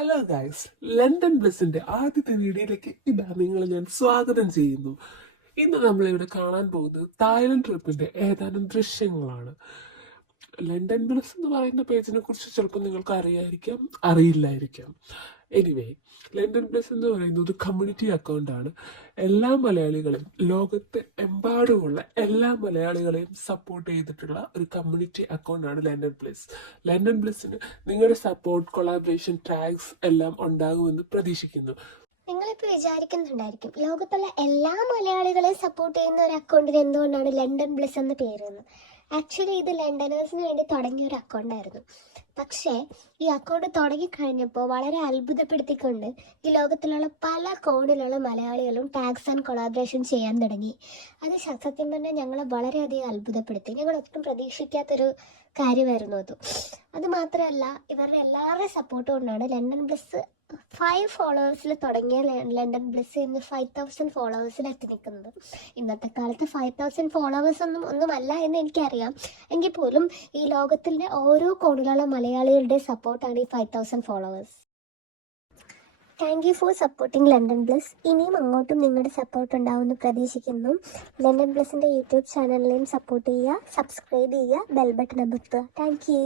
Hello guys, London ബ്ലിസിന്റെ ആദ്യത്തെ വീഡിയോയിലേക്ക് നിങ്ങളെ ഞാൻ സ്വാഗതം ചെയ്യുന്നു. ഇന്ന് നമ്മളിവിടെ കാണാൻ പോകുന്നത് തായ്ലൻഡ് ട്രിപ്പിന്റെ ഏതാനും ദൃശ്യങ്ങളാണ്. ലണ്ടൻ ബ്ലിസ് എന്ന് പറയുന്ന പേജിനെ കുറിച്ച് ചിലപ്പോൾ നിങ്ങൾക്ക് അറിയായിരിക്കാം, അറിയില്ലായിരിക്കാം. എനിവേ, ലണ്ടൻ ബ്ലിസ് എന്ന് പറയുന്നത് ഒരു കമ്മ്യൂണിറ്റി അക്കൗണ്ടാണ്. എല്ലാ മലയാളികളെയും, ലോകത്തെ എമ്പാടുമുള്ള എല്ലാ മലയാളികളെയും സപ്പോർട്ട് ചെയ്തിട്ടുള്ള ഒരു കമ്മ്യൂണിറ്റി അക്കൗണ്ടാണ് ലണ്ടൻ ബ്ലിസ്. ലണ്ടൻ ബ്ലിസിന് നിങ്ങളുടെ സപ്പോർട്ട്, കൊളാബറേഷൻ, ടാഗ്സ് എല്ലാം ഉണ്ടാകുമെന്ന് പ്രതീക്ഷിക്കുന്നു. നിങ്ങളിപ്പോൾ വിചാരിക്കുന്നുണ്ടായിരിക്കും, ലോകത്തുള്ള എല്ലാ മലയാളികളെയും സപ്പോർട്ട് ചെയ്യുന്ന ഒരു അക്കൗണ്ടിന് എന്തുകൊണ്ടാണ് ലണ്ടൻ ബ്ലിസ് എന്ന് പേരെന്ന്. ആക്ച്വലി ഇത് ലണ്ടനേഴ്സിന് വേണ്ടി തുടങ്ങിയ ഒരു അക്കൗണ്ടായിരുന്നു. പക്ഷേ ഈ അക്കൗണ്ട് തുടങ്ങിക്കഴിഞ്ഞപ്പോൾ വളരെ അത്ഭുതപ്പെടുത്തിക്കൊണ്ട് ഈ ലോകത്തിലുള്ള പല കോണിലുള്ള മലയാളികളും ടാഗ്സ് ആൻഡ് കൊളാബറേഷൻ ചെയ്യാൻ തുടങ്ങി. അത് സത്യം പറഞ്ഞാൽ ഞങ്ങളെ വളരെയധികം അത്ഭുതപ്പെടുത്തി. ഞങ്ങൾ ഒട്ടും പ്രതീക്ഷിക്കാത്തൊരു കാര്യമായിരുന്നു അത് മാത്രമല്ല, ഇവരുടെ എല്ലാവരുടെയും സപ്പോർട്ട് കൊണ്ടാണ് ലണ്ടൻ ബ്ലിസ് 5 ഫോളോവേഴ്സിൽ തുടങ്ങിയ ലണ്ടൻ ബ്ലിസ് ഇന്ന് 5000 ഫോളോവേഴ്സിൽ എത്തി നിൽക്കുന്നത്. ഇന്നത്തെ കാലത്ത് 5000 ഫോളോവേഴ്സ് ഒന്നുമല്ല എന്ന് എനിക്കറിയാം. എങ്കിൽ പോലും ഈ ലോകത്തിൻ്റെ ഓരോ കോണിലുള്ള മലയാളികളുടെ സപ്പോർട്ടാണ് ഈ 5000 followers. Thank you for supporting London bliss. ഇനിയും അങ്ങോട്ടും നിങ്ങളുടെ സപ്പോർട്ട് ഉണ്ടാവുമെന്ന് പ്രതീക്ഷിക്കുന്നു. ലണ്ടൻ ബ്ലിസിൻ്റെ യൂട്യൂബ് ചാനലിനെയും സപ്പോർട്ട് ചെയ്യുക, സബ്സ്ക്രൈബ് ചെയ്യുക, ബെൽ ബട്ടൺ അമർത്തുക. Thank you.